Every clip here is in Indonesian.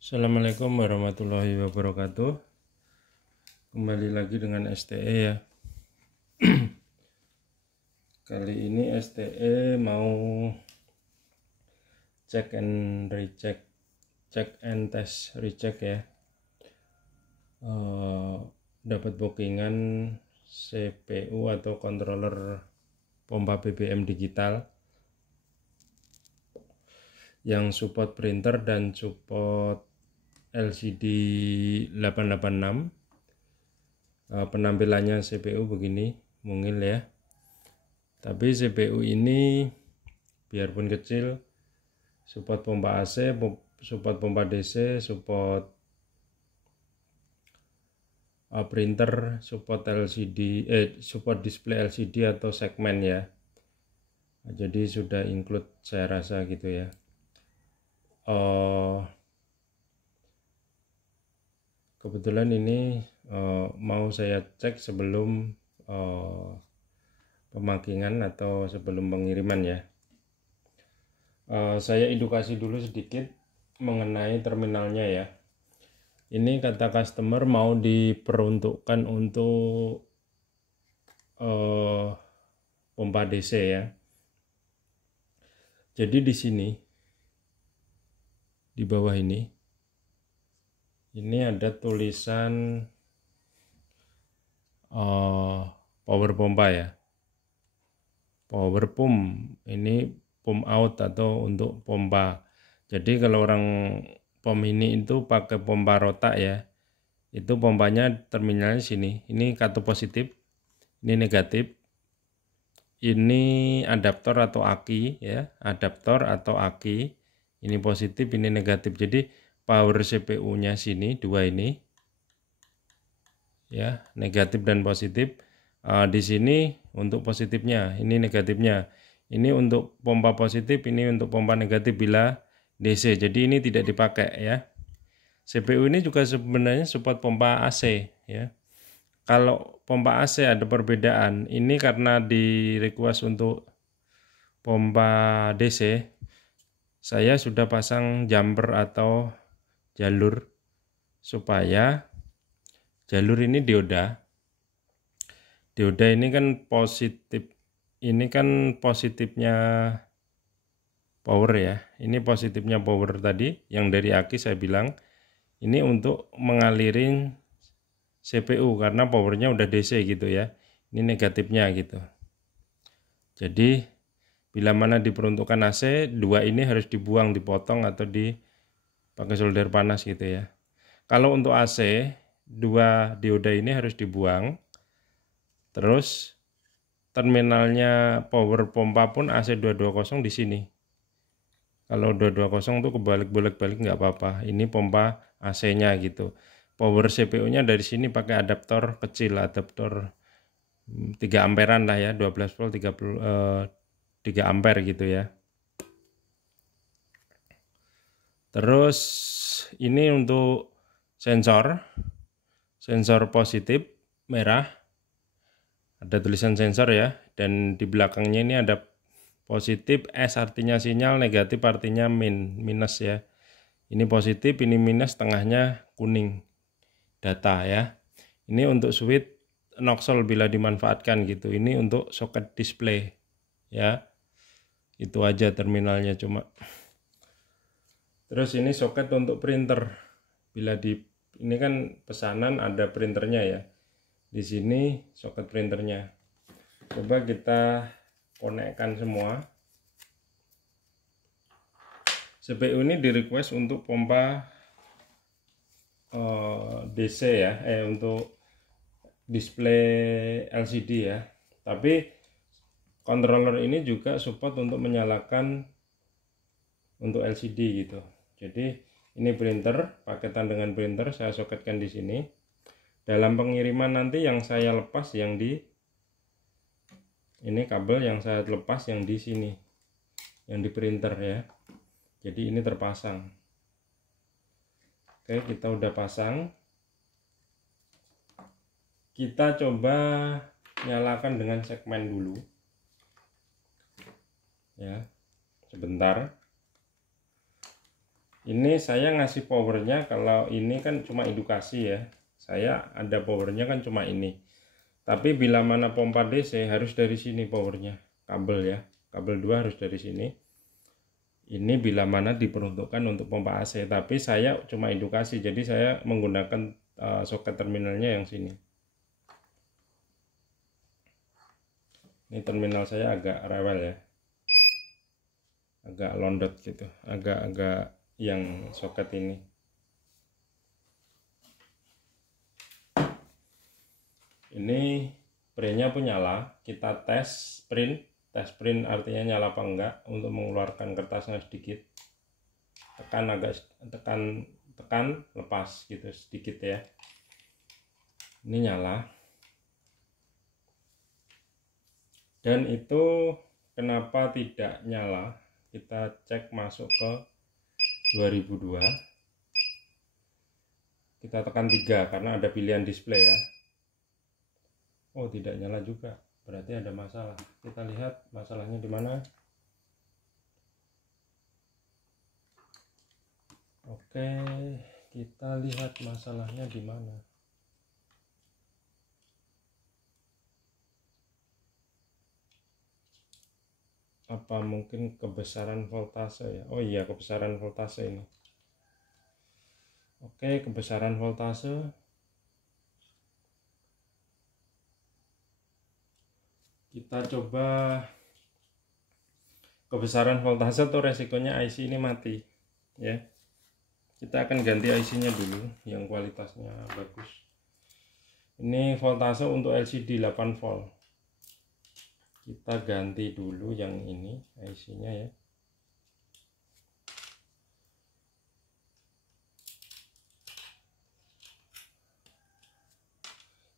Assalamualaikum warahmatullahi wabarakatuh. Kembali lagi dengan STE ya. Kali ini STE mau check and test recheck ya. Dapat bookingan CPU atau controller pompa BBM digital yang support printer dan support LCD 886. Penampilannya CPU begini, mungil ya. Tapi CPU ini biarpun kecil, support pompa AC, support pompa DC, support printer, support support display LCD atau segmen ya. Jadi sudah include saya rasa gitu ya. Kebetulan ini mau saya cek sebelum pemakingan atau sebelum pengiriman ya. Saya edukasi dulu sedikit mengenai terminalnya ya. Ini kata customer mau diperuntukkan untuk pompa DC ya. Jadi di sini di bawah ini ada tulisan power pompa ya. Power pump ini pump out atau untuk pompa. Jadi kalau orang pom ini itu pakai pompa rotak ya. Itu pompanya terminalnya sini. Ini kartu positif, ini negatif. Ini adaptor atau aki ya, adaptor atau aki. Ini positif, ini negatif. Jadi power CPU-nya sini dua ini. Ya, negatif dan positif. Di sini untuk positifnya, ini negatifnya. Ini untuk pompa positif, ini untuk pompa negatif bila DC. Jadi ini tidak dipakai ya. CPU ini juga sebenarnya support pompa AC ya. Kalau pompa AC ada perbedaan. Ini karena di request untuk pompa DC, saya sudah pasang jumper atau jalur supaya jalur ini dioda ini kan positif, ini kan positifnya power ya, ini positifnya power tadi yang dari aki saya bilang ini untuk mengalirin CPU karena powernya udah DC gitu ya. Ini negatifnya gitu. Jadi bila mana diperuntukkan AC, dua ini harus dibuang, dipotong atau pakai solder panas gitu ya. Kalau untuk AC, dua dioda ini harus dibuang. Terus terminalnya power pompa pun AC 220 di sini. Kalau 220 tuh kebalik bolak-balik nggak apa-apa. Ini pompa AC-nya gitu. Power CPU-nya dari sini pakai adaptor kecil, adaptor 3 amperan lah ya, 12 volt 3 ampere gitu ya. Terus ini untuk sensor positif merah, ada tulisan sensor ya, dan di belakangnya ini ada positif, S artinya sinyal, negatif artinya minus ya. Ini positif, ini minus, tengahnya kuning, data ya. Ini untuk switch noxel bila dimanfaatkan gitu. Ini untuk soket display ya. Itu aja terminalnya cuma. Terus ini soket untuk printer. Bila ini kan pesanan ada printernya ya. Di sini soket printernya. Coba kita konekkan semua. CPU ini di request untuk pompa DC ya, untuk display LCD ya. Tapi controller ini juga support untuk menyalakan untuk LCD gitu. Jadi ini printer, paketan dengan printer saya soketkan di sini. Dalam pengiriman nanti yang saya lepas yang ini kabel yang saya lepas yang di sini, yang di printer ya. Jadi ini terpasang. Oke, kita udah pasang. Kita coba nyalakan dengan segmen dulu. Ya, sebentar. Ini saya ngasih powernya, kalau ini kan cuma edukasi ya, saya ada powernya kan cuma ini. Tapi bila mana pompa DC harus dari sini powernya, kabel ya, kabel 2 harus dari sini. Ini bila mana diperuntukkan untuk pompa AC, tapi saya cuma edukasi, jadi saya menggunakan soket terminalnya yang sini. Ini terminal saya agak rewel ya, agak londot gitu, agak-agak yang soket ini. Ini printnya pun nyala, kita tes print. Tes print artinya nyala apa enggak, untuk mengeluarkan kertasnya sedikit. Tekan tekan lepas gitu sedikit ya. Ini nyala. Dan itu kenapa tidak nyala? Kita cek masuk ke 2002. Kita tekan 3 karena ada pilihan display ya. Oh, tidak nyala juga. Berarti ada masalah. Kita lihat masalahnya di mana. Oke, kita lihat masalahnya di mana. Apa mungkin kebesaran voltase ya? Oh iya, kebesaran voltase ini. Oke, kebesaran voltase. Kita coba kebesaran voltase atau resikonya IC ini mati ya. Kita akan ganti IC-nya dulu yang kualitasnya bagus. Ini voltase untuk LCD 8 volt. Kita ganti dulu yang ini IC-nya ya.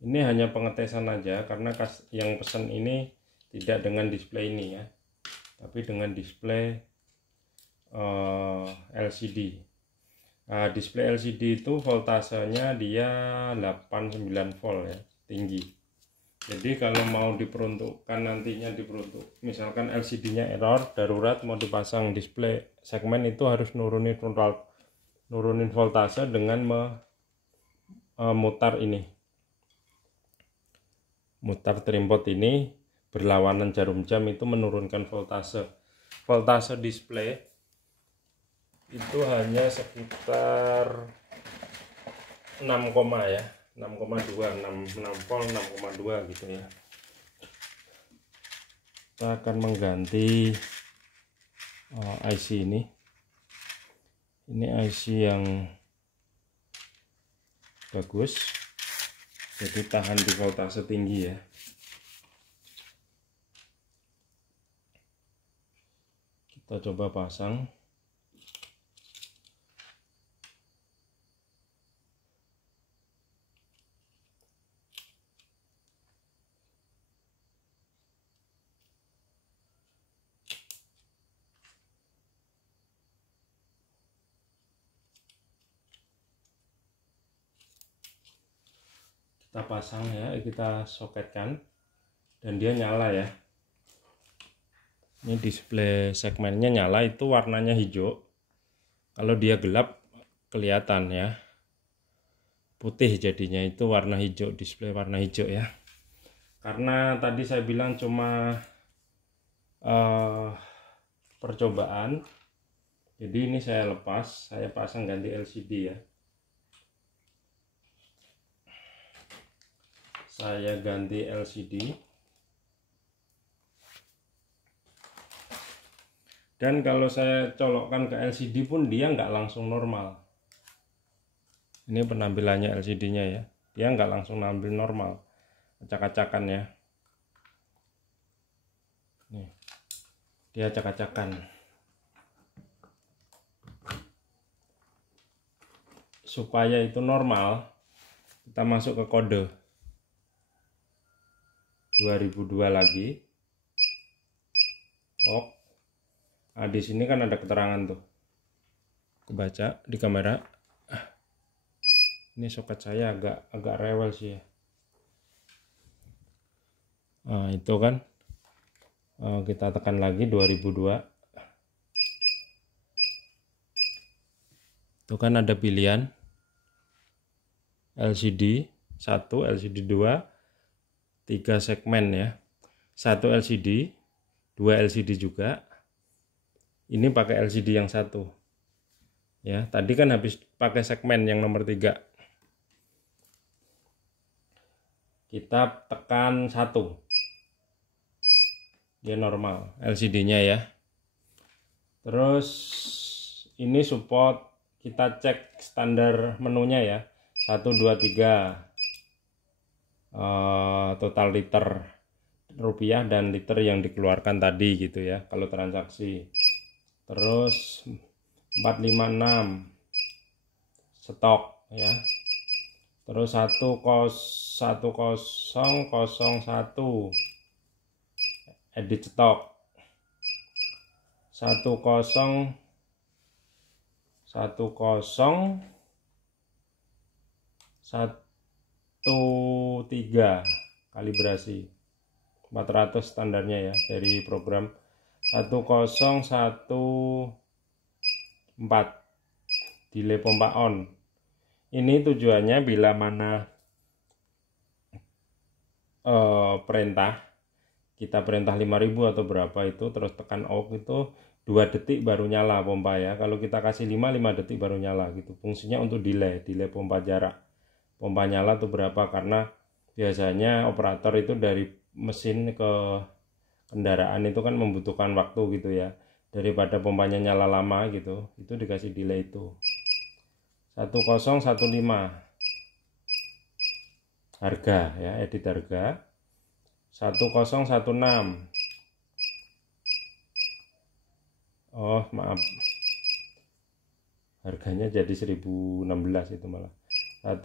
Ini hanya pengetesan aja karena yang pesan ini tidak dengan display ini ya, tapi dengan display LCD. Display LCD itu voltasenya dia 89 volt ya, tinggi. Jadi kalau mau diperuntukkan nantinya misalkan LCD-nya error darurat mau dipasang display segmen, itu harus nurunin voltase dengan memutar ini. Mutar trimpot ini berlawanan jarum jam, itu menurunkan voltase. Voltase display itu hanya sekitar 6, ya, 6,2, 6 volt, 6,2 gitu ya. Kita akan mengganti IC ini. Ini IC yang bagus, jadi tahan di voltase tinggi ya. Kita coba pasang. Kita pasang ya, kita soketkan dan dia nyala ya. Ini display segmennya nyala, itu warnanya hijau. Kalau dia gelap kelihatan ya, putih jadinya, itu warna hijau, display warna hijau ya. Karena tadi saya bilang cuma percobaan, jadi ini saya lepas, saya pasang ganti LCD ya. Saya ganti LCD. Dan kalau saya colokkan ke LCD pun dia nggak langsung normal. Ini penampilannya LCD-nya ya. Dia nggak langsung nampil normal. Acak-acakan ya. Nih. Dia acak-acakan. Supaya itu normal, kita masuk ke kode 2002 lagi. Oh, di sini kan ada keterangan tuh, kebaca di kamera. Ini soket saya agak rewel sih ya. Itu kan kita tekan lagi 2002. Itu kan ada pilihan LCD 1, LCD 2, 3 segmen ya. 1 LCD, 2 LCD juga. Ini pakai LCD yang 1. Ya, tadi kan habis pakai segmen yang nomor 3. Kita tekan 1. Dia normal LCD-nya ya. Terus ini support, kita cek standar menunya ya. 1 2 3 total liter rupiah dan liter yang dikeluarkan tadi gitu ya kalau transaksi. Terus 456 stok ya. Terus 1001 edit stok. 10 13 kalibrasi 400 standarnya ya dari program. 1014 delay pompa on. Ini tujuannya bila mana perintah, kita perintah 5000 atau berapa itu, terus tekan OK itu 2 detik baru nyala pompa ya. Kalau kita kasih 5 detik baru nyala gitu. Fungsinya untuk delay pompa jarak. Pompa nyala tuh berapa, karena biasanya operator itu dari mesin ke kendaraan itu kan membutuhkan waktu gitu ya. Daripada pompanya nyala lama gitu, itu dikasih delay itu. 1015 harga ya, edit harga. 1016, oh maaf, harganya jadi 1016 itu malah. 1015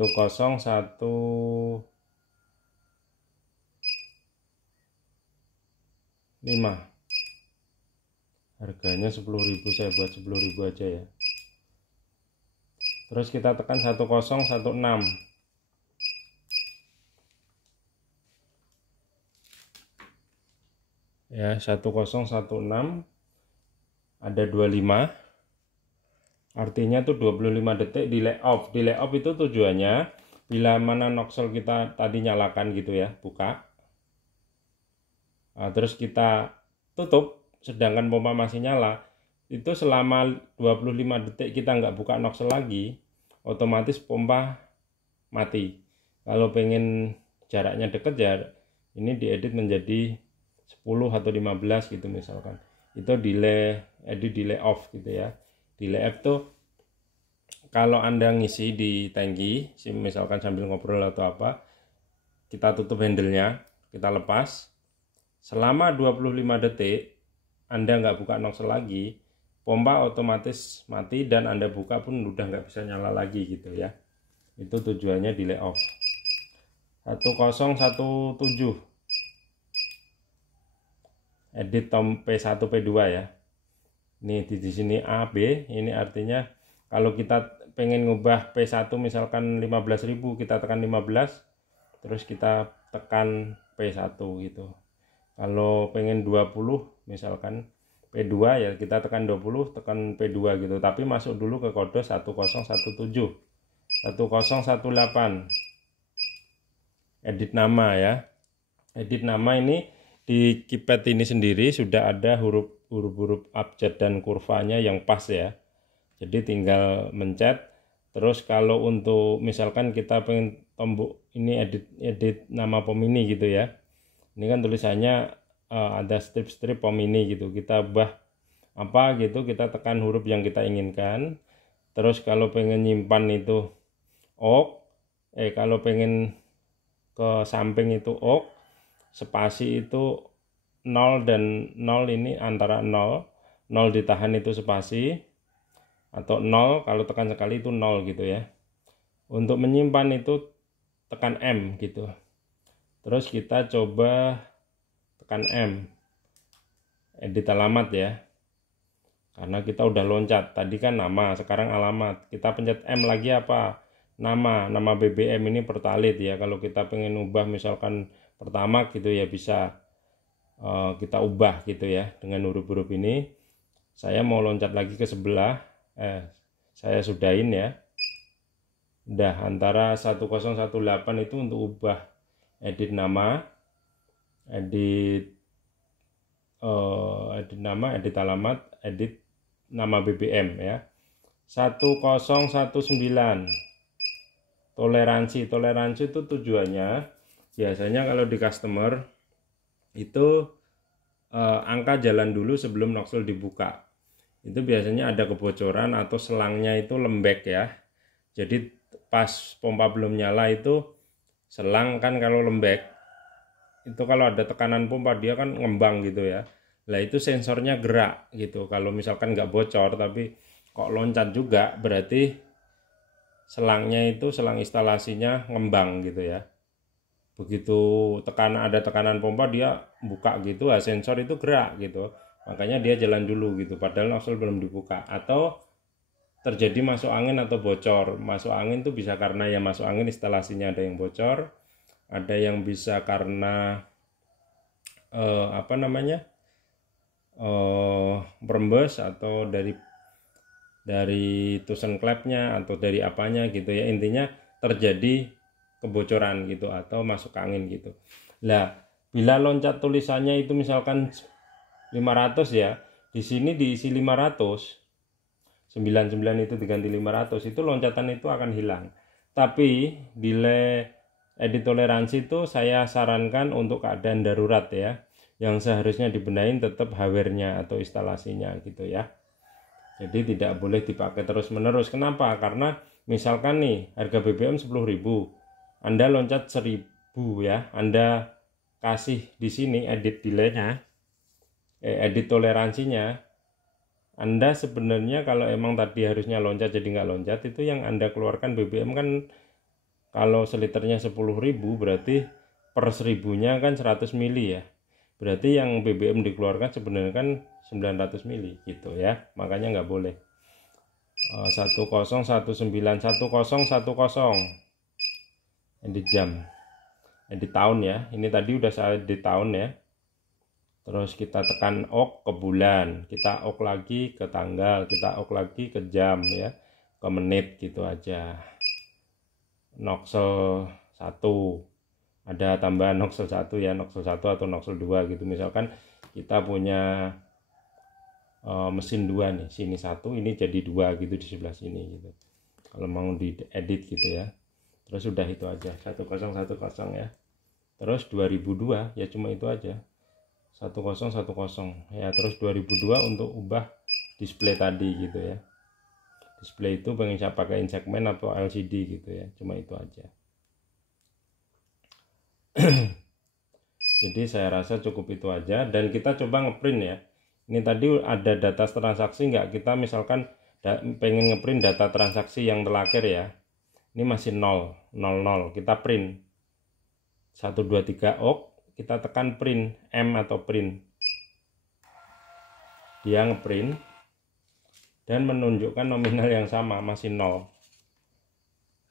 harganya 10.000, saya buat 10.000 aja ya. Terus kita tekan 1016 ya, 1016 ada 25, artinya tuh 25 detik delay off. Delay off itu tujuannya bila mana nozzle kita tadi nyalakan gitu ya, buka, terus kita tutup sedangkan pompa masih nyala, itu selama 25 detik kita nggak buka nozzle lagi, otomatis pompa mati. Kalau pengen jaraknya deket ya ini diedit menjadi 10 atau 15 gitu misalkan. Itu edit delay off gitu ya. Delay off tuh kalau Anda ngisi di tangki misalkan sambil ngobrol atau apa, kita tutup handle-nya, kita lepas, selama 25 detik Anda nggak buka nozzle lagi, pompa otomatis mati dan Anda buka pun udah nggak bisa nyala lagi gitu ya. Itu tujuannya delay off. 1017 edit P1 P2 ya. Ini di sini A B, ini artinya kalau kita pengen ngubah P1 misalkan 15.000, kita tekan 15, terus kita tekan P1 gitu. Kalau pengen 20 misalkan P2 ya kita tekan 20, tekan P2 gitu. Tapi masuk dulu ke kode 1017 1018 edit nama ya. Edit nama ini di keypad ini sendiri sudah ada huruf-huruf abjad dan kurvanya yang pas ya. Jadi tinggal mencet. Terus kalau untuk misalkan kita pengen tombol ini edit nama pom ini gitu ya. Ini kan tulisannya ada strip-strip pom ini gitu. Kita ubah apa gitu, kita tekan huruf yang kita inginkan. Terus kalau pengen nyimpan itu OK, kalau pengen ke samping itu OK, spasi itu 0 dan 0 ini antara 0 ditahan itu spasi, atau 0 kalau tekan sekali itu 0 gitu ya. Untuk menyimpan itu tekan M gitu. Terus kita coba tekan M, edit alamat ya, karena kita udah loncat tadi kan nama, sekarang alamat. Kita pencet M lagi apa, nama BBM ini Pertalite ya. Kalau kita pengen ubah misalkan Pertamax gitu ya bisa kita ubah gitu ya dengan huruf-huruf ini. Saya mau loncat lagi ke sebelah, saya sudahin ya. Udah antara 1018 itu untuk ubah edit nama, edit edit alamat, edit nama BBM ya. 1019 toleransi itu tujuannya biasanya kalau di customer itu angka jalan dulu sebelum nozzle dibuka. Itu biasanya ada kebocoran atau selangnya itu lembek ya. Jadi pas pompa belum nyala itu selang kan kalau lembek itu kalau ada tekanan pompa dia kan ngembang gitu ya. Lah itu sensornya gerak gitu. Kalau misalkan nggak bocor tapi kok loncat juga berarti selangnya itu selang instalasinya ngembang gitu ya. Begitu ada tekanan pompa dia buka gitu, sensor itu gerak gitu. Makanya dia jalan dulu gitu padahal nozzle belum dibuka. Atau terjadi masuk angin atau bocor. Masuk angin itu bisa karena ya masuk angin instalasinya ada yang bocor, ada yang bisa karena merembes atau dari tusen klepnya atau dari apanya gitu ya. Intinya terjadi kebocoran gitu atau masuk angin gitu. Lah, bila loncat tulisannya itu misalkan 500 ya, di sini diisi 500. 99 itu diganti 500, itu loncatan itu akan hilang. Tapi delay edit toleransi itu saya sarankan untuk keadaan darurat ya, yang seharusnya dibenahin tetap hardware-nya atau instalasinya gitu ya. Jadi tidak boleh dipakai terus menerus. Kenapa? Karena misalkan nih harga BBM 10.000, Anda loncat 1.000 ya, Anda kasih di sini edit delay-nya, edit toleransinya. Anda sebenarnya kalau emang tadi harusnya loncat jadi nggak loncat, itu yang Anda keluarkan BBM kan kalau seliternya 10.000 berarti per 1000-nya kan 100 mili ya. Berarti yang BBM dikeluarkan sebenarnya kan 900 mili gitu ya. Makanya nggak boleh. 10191010 edit jam. Edit tahun ya. Ini tadi udah saya edit tahun ya. Terus kita tekan OK ke bulan, kita OK lagi ke tanggal, kita OK lagi ke jam ya, ke menit gitu aja. Nozzle 1, ada tambahan nozzle 1 ya, nozzle 1 atau nozzle 2 gitu. Misalkan kita punya mesin 2 nih, sini 1, ini jadi 2 gitu di sebelah sini gitu. Kalau mau diedit gitu ya. Terus udah itu aja, 1010 ya. Terus 2002 ya cuma itu aja. 1010 ya, terus 2002 untuk ubah display tadi gitu ya. Display itu pengen saya pakaiin segmen atau LCD gitu ya, cuma itu aja. Jadi saya rasa cukup itu aja, dan kita coba ngeprint ya. Ini tadi ada data transaksi nggak, kita misalkan pengen ngeprint data transaksi yang terakhir ya. Ini masih 0, kita print 123 OK, kita tekan print M atau print, dia ngeprint dan menunjukkan nominal yang sama, masih 0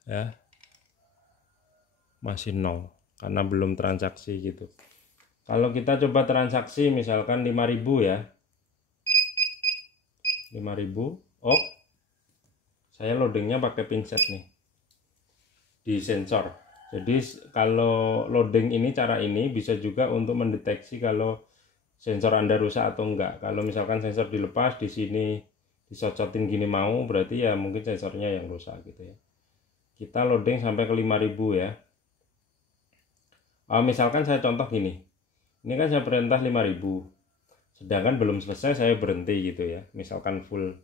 ya, masih 0 karena belum transaksi gitu. Kalau kita coba transaksi misalkan 5.000 ya, 5.000 OK, saya loadingnya pakai pinset nih di sensor. Jadi kalau loading ini, cara ini bisa juga untuk mendeteksi kalau sensor Anda rusak atau enggak. Kalau misalkan sensor dilepas di sini disocotin gini mau, berarti ya mungkin sensornya yang rusak gitu ya. Kita loading sampai ke 5.000 ya. Misalkan saya contoh gini. Ini kan saya perintah 5.000. Sedangkan belum selesai saya berhenti gitu ya. Misalkan full.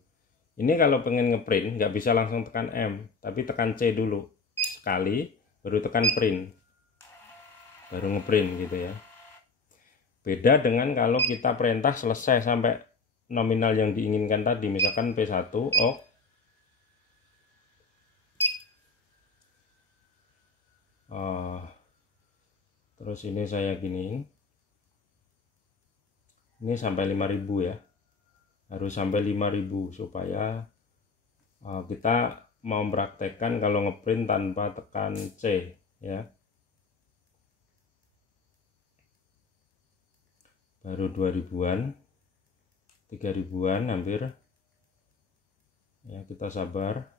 Ini kalau pengen ngeprint nggak bisa langsung tekan M, tapi tekan C dulu sekali, baru tekan print, baru ngeprint gitu ya. Beda dengan kalau kita perintah selesai sampai nominal yang diinginkan tadi, misalkan P1 OK, terus ini saya giniin, ini sampai 5.000 ya, harus sampai 5.000 supaya kita mau mempraktekkan kalau ngeprint tanpa tekan C ya. Baru 2.000-an, 3.000-an hampir. Ya, kita sabar.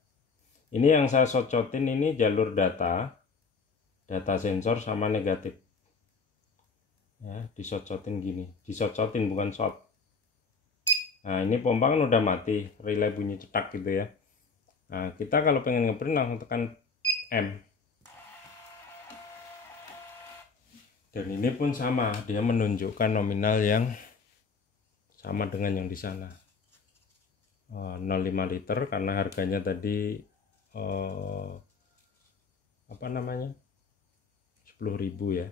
Ini yang saya socotin ini jalur data sensor sama negatif. Ya, disocotin gini, disocotin bukan shot. Nah, ini pompa kan udah mati, relay bunyi cetak gitu ya. Nah, kita kalau pengen ngeprint langsung tekan M. Dan ini pun sama, dia menunjukkan nominal yang sama dengan yang di sana. 0,5 liter karena harganya tadi apa namanya 10.000 ya,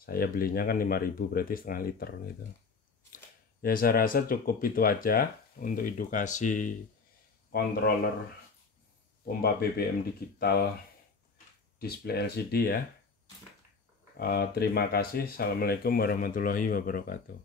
saya belinya kan 5.000, berarti setengah liter gitu ya. Saya rasa cukup itu aja untuk edukasi controller pompa BBM digital display LCD ya. Terima kasih. Assalamualaikum warahmatullahi wabarakatuh.